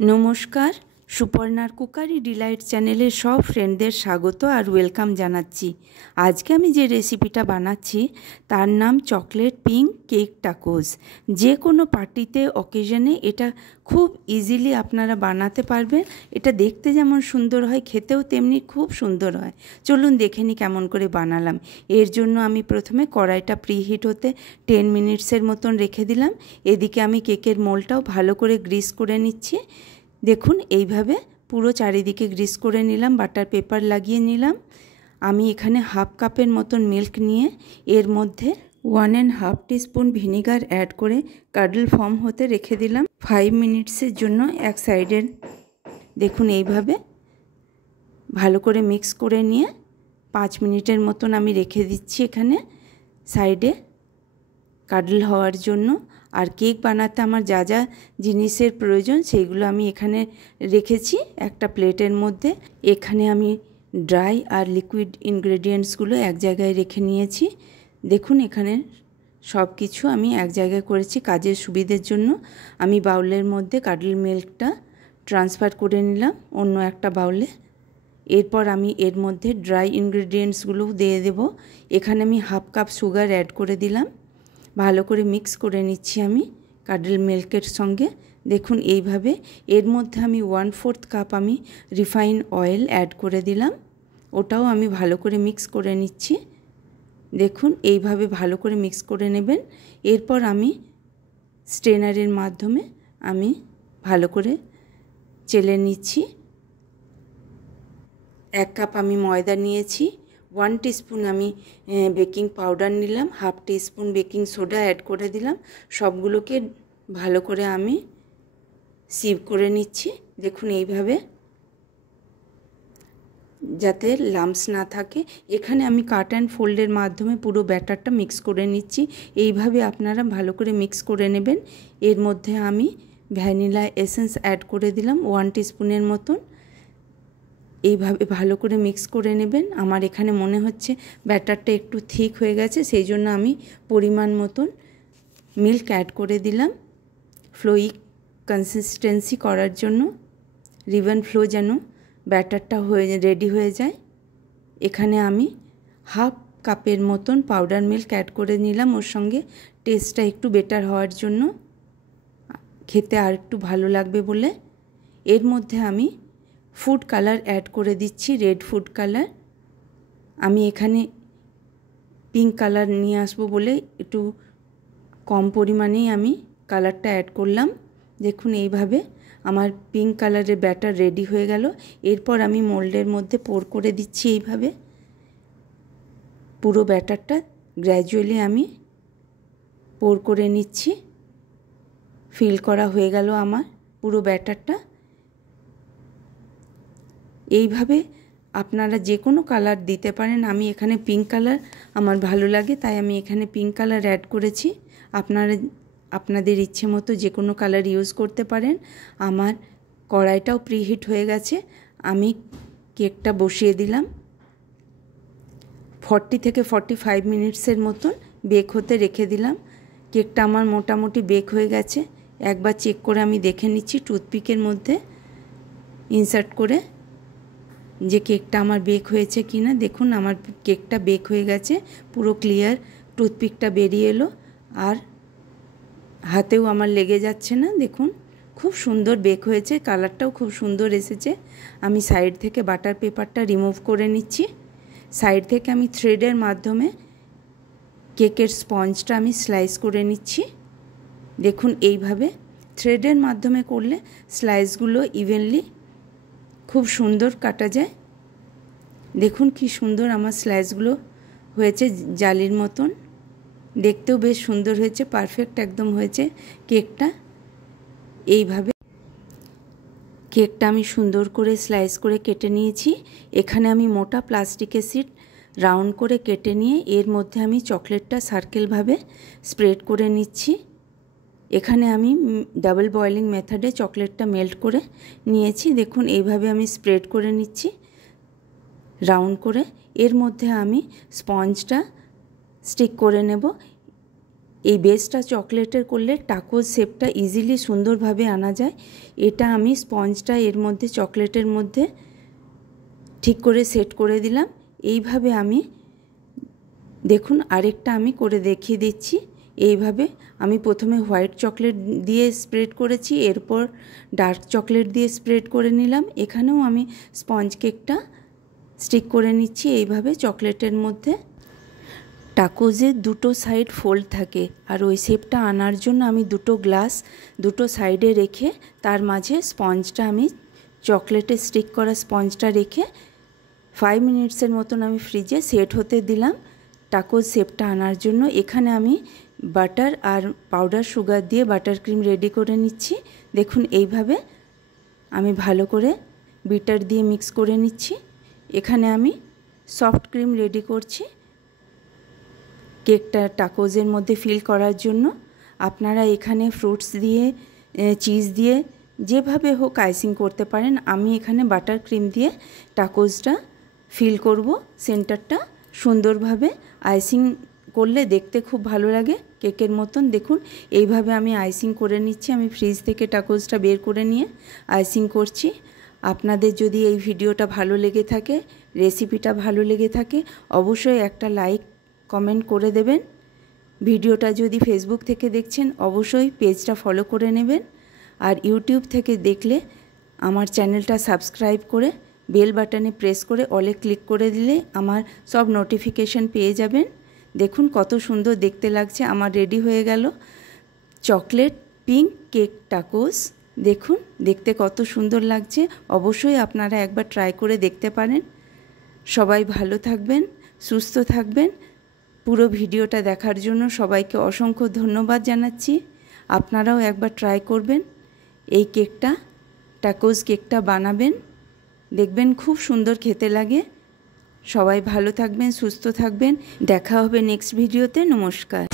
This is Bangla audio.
নমস্কার, সুপর্ণার কুকারি ডিলাইট চ্যানেলে সব ফ্রেন্ডদের স্বাগত আর ওয়েলকাম জানাচ্ছি। আজকে আমি যে রেসিপিটা বানাচ্ছি তার নাম চকলেট পিঙ্ক কেক টাকোস। যে কোনো পার্টিতে অকেশনে এটা খুব ইজিলি আপনারা বানাতে পারবেন। এটা দেখতে যেমন সুন্দর হয়, খেতেও তেমনি খুব সুন্দর হয়। চলুন দেখে নিই কেমন করে বানালাম। এর জন্য আমি প্রথমে কড়াইটা প্রিহিট হতে 10 মিনিটসের মতন রেখে দিলাম। এদিকে আমি কেকের মোলটাও ভালো করে গ্রিস করে নিচ্ছি। দেখুন এইভাবে পুরো চারিদিকে গ্রিস করে নিলাম, বাটার পেপার লাগিয়ে নিলাম। আমি এখানে হাফ কাপের মতন মিল্ক নিয়ে এর মধ্যে 1.5 টিস্পুন ভিনিগার অ্যাড করে কার্ডল ফর্ম হতে রেখে দিলাম 5 মিনিটসের জন্য এক সাইডের। দেখুন এইভাবে ভালো করে মিক্স করে নিয়ে 5 মিনিটের মতন আমি রেখে দিচ্ছি এখানে সাইডে কার্ডল হওয়ার জন্য। আর কেক বানাতে আমার যা যা জিনিসের প্রয়োজন সেইগুলো আমি এখানে রেখেছি একটা প্লেটের মধ্যে। এখানে আমি ড্রাই আর লিকুইড ইনগ্রেডিয়েন্টসগুলো এক জায়গায় রেখে নিয়েছি। দেখুন এখানে সব কিছু আমি এক জায়গায় করেছি কাজের সুবিধের জন্য। আমি বাউলের মধ্যে কার্ডল মিল্কটা ট্রান্সফার করে নিলাম অন্য একটা বাউলে। এরপর আমি এর মধ্যে ড্রাই ইনগ্রেডিয়েন্টসগুলো দিয়ে দেব। এখানে আমি হাফ কাপ সুগার অ্যাড করে দিলাম। ভালো করে মিক্স করে নিচ্ছি আমি কার্ডল মিল্কের সঙ্গে। দেখুন এইভাবে এর মধ্যে আমি 1/4 কাপ আমি রিফাইন অয়েল অ্যাড করে দিলাম। ওটাও আমি ভালো করে মিক্স করে নিচ্ছি। দেখুন এইভাবে ভালো করে মিক্স করে নেবেন। এরপর আমি স্ট্রেনারের মাধ্যমে আমি ভালো করে চেলে নিচ্ছি। 1 কাপ আমি ময়দা নিয়েছি, 1 টিস্পুন আমি বেকিং পাউডার নিলাম, half teaspoon baking soda add করে দিলাম। সবগুলোকে ভালো করে আমি সিভ করে নিচ্ছি। দেখুন এইভাবে যাতে লাম্পস না থাকে। এখানে আমি কাট অ্যান্ড ফোল্ডের মাধ্যমে পুরো ব্যাটারটা মিক্স করে নিচ্ছি। এইভাবে আপনারা ভালো করে মিক্স করে নেবেন। এর মধ্যে আমি ভ্যানিলা এসেন্স অ্যাড করে দিলাম 1 টিস্পুনের মতন। এইভাবে ভালো করে মিক্স করে নেবেন। আমার এখানে মনে হচ্ছে ব্যাটারটা একটু থিক হয়ে গেছে, সেই জন্য আমি পরিমাণ মতন মিল্ক অ্যাড করে দিলাম ফ্লোই কনসিস্টেন্সি করার জন্য, রিবন ফ্লো যেন ব্যাটারটা রেডি হয়ে যায়। এখানে আমি হাফ কাপের মতন পাউডার মিল্ক অ্যাড করে নিলাম ওর সঙ্গে, টেস্টটা একটু বেটার হওয়ার জন্য, খেতে আর একটু ভালো লাগবে বলে। এর মধ্যে আমি ফুড কালার অ্যাড করে দিচ্ছি, রেড ফুড কালার। আমি এখানে পিঙ্ক কালার নিয়ে আসবো বলে একটু কম পরিমাণেই আমি কালারটা অ্যাড করলাম। দেখুন এইভাবে আমার পিঙ্ক কালারের ব্যাটার রেডি হয়ে গেল। এরপর আমি মোল্ডের মধ্যে পোর করে দিচ্ছি এইভাবে। পুরো ব্যাটারটা গ্র্যাজুয়ালি আমি পোর করে নিচ্ছি। ফিল করা হয়ে গেল আমার পুরো ব্যাটারটা। এইভাবে আপনারা যে কোনো কালার দিতে পারেন। আমি এখানে পিঙ্ক কালার আমার ভালো লাগে তাই আমি এখানে পিঙ্ক কালার অ্যাড করেছি। আপনারা আপনাদের ইচ্ছে মতো যে কোনো কালার ইউজ করতে পারেন। আমার কড়াইটাও প্রিহিট হয়ে গেছে। আমি কেকটা বসিয়ে দিলাম। 40 থেকে 45 মিনিটসের মতন বেক হতে রেখে দিলাম। কেকটা আমার মোটামুটি বেক হয়ে গেছে। একবার চেক করে আমি দেখে নিচ্ছি টুথপিকের মধ্যে ইনসার্ট করে যে কেকটা আমার বেক হয়েছে কি না। দেখুন আমার কেকটা বেক হয়ে গেছে, পুরো ক্লিয়ার টুথপিকটা বেরিয়ে এলো আর হাতেও আমার লেগে যাচ্ছে না। দেখুন খুব সুন্দর বেক হয়েছে, কালারটাও খুব সুন্দর এসেছে। আমি সাইড থেকে বাটার পেপারটা রিমুভ করে নিচ্ছি। সাইড থেকে আমি থ্রেডের মাধ্যমে কেকের স্পঞ্জটা আমি স্লাইস করে নিচ্ছি। দেখুন এইভাবে থ্রেডের মাধ্যমে করলে স্লাইসগুলো ইভেনলি খুব সুন্দর কাটা যায়। দেখুন কি সুন্দর আমার স্লাইসগুলো হয়েছে, জালির মতন দেখতেও বেশ সুন্দর হয়েছে, পারফেক্ট একদম হয়েছে কেকটা। এইভাবে কেকটা আমি সুন্দর করে স্লাইস করে কেটে নিয়েছি। এখানে আমি মোটা প্লাস্টিকের শিট রাউন্ড করে কেটে নিয়ে এর মধ্যে আমি চকলেটটা সার্কেলভাবে স্প্রেড করে নিচ্ছি। এখানে আমি ডাবল বয়েলিং মেথডে চকলেটটা মেল্ট করে নিয়েছি। দেখুন এইভাবে আমি স্প্রেড করে নিচ্ছি রাউন্ড করে। এর মধ্যে আমি স্পঞ্জটা স্টিক করে নেব। এই বেসটা চকলেটের করলে টাকোস শেপটা ইজিলি সুন্দরভাবে আনা যায়। এটা আমি স্পঞ্জটা এর মধ্যে চকলেটের মধ্যে ঠিক করে সেট করে দিলাম। এইভাবে আমি দেখুন আরেকটা আমি করে দেখিয়ে দিচ্ছি। এইভাবে আমি প্রথমে হোয়াইট চকলেট দিয়ে স্প্রেড করেছি, এরপর ডার্ক চকলেট দিয়ে স্প্রেড করে নিলাম। এখানেও আমি স্পঞ্জ কেকটা স্টিক করে নিচ্ছি এইভাবে চকলেটের মধ্যে। টাকোজের দুটো সাইড ফোল্ড থাকে, আর ওই শেপটা আনার জন্য আমি দুটো গ্লাস দুটো সাইডে রেখে তার মাঝে স্পঞ্জটা আমি চকলেটে স্টিক করা স্পঞ্জটা রেখে 5 মিনিটসের মতন আমি ফ্রিজে সেট হতে দিলাম টাকোজ শেপটা আনার জন্য। এখানে আমি বাটার আর পাউডার সুগার দিয়ে বাটার ক্রিম রেডি করে নিচ্ছি। দেখুন এইভাবে আমি ভালো করে বিটার দিয়ে মিক্স করে নিচ্ছি। এখানে আমি সফট ক্রিম রেডি করছি কেকটা টাকোজের মধ্যে ফিল করার জন্য। আপনারা এখানে ফ্রুটস দিয়ে চিজ দিয়ে যেভাবে হোক আইসিং করতে পারেন। আমি এখানে বাটার ক্রিম দিয়ে টাকোজটা ফিল করব। সেন্টারটা সুন্দরভাবে আইসিং করলে দেখতে খুব ভালো লাগে কেকের মতন। দেখুন এইভাবে আমি আইসিং করে নিচ্ছি। আমি ফ্রিজ থেকে টাকোজটা বের করে নিয়ে আইসিং করছি। আপনাদের যদি এই ভিডিওটা ভালো লেগে থাকে, রেসিপিটা ভালো লেগে থাকে, অবশ্যই একটা লাইক কমেন্ট করে দেবেন। ভিডিওটা যদি ফেসবুক থেকে দেখছেন অবশ্যই পেজটা ফলো করে নেবেন, আর ইউটিউব থেকে দেখলে আমার চ্যানেলটা সাবস্ক্রাইব করে বেল বাটনে প্রেস করে অলে ক্লিক করে দিলে আমার সব নোটিফিকেশন পেয়ে যাবেন। দেখুন কত সুন্দর দেখতে লাগছে। আমার রেডি হয়ে গেল চকলেট পিঙ্ক কেক টাকোস। দেখুন দেখতে কত সুন্দর লাগছে। অবশ্যই আপনারা একবার ট্রাই করে দেখতে পারেন। সবাই ভালো থাকবেন, সুস্থ থাকবেন। পুরো ভিডিওটা দেখার জন্য সবাইকে অসংখ্য ধন্যবাদ জানাচ্ছি। আপনারাও একবার ট্রাই করবেন এই কেকটা, টাকোস কেকটা বানাবেন, দেখবেন খুব সুন্দর খেতে লাগে। সবাই ভালো থাকবেন, সুস্থ থাকবেন। দেখা হবে নেক্সট ভিডিওতে। নমস্কার।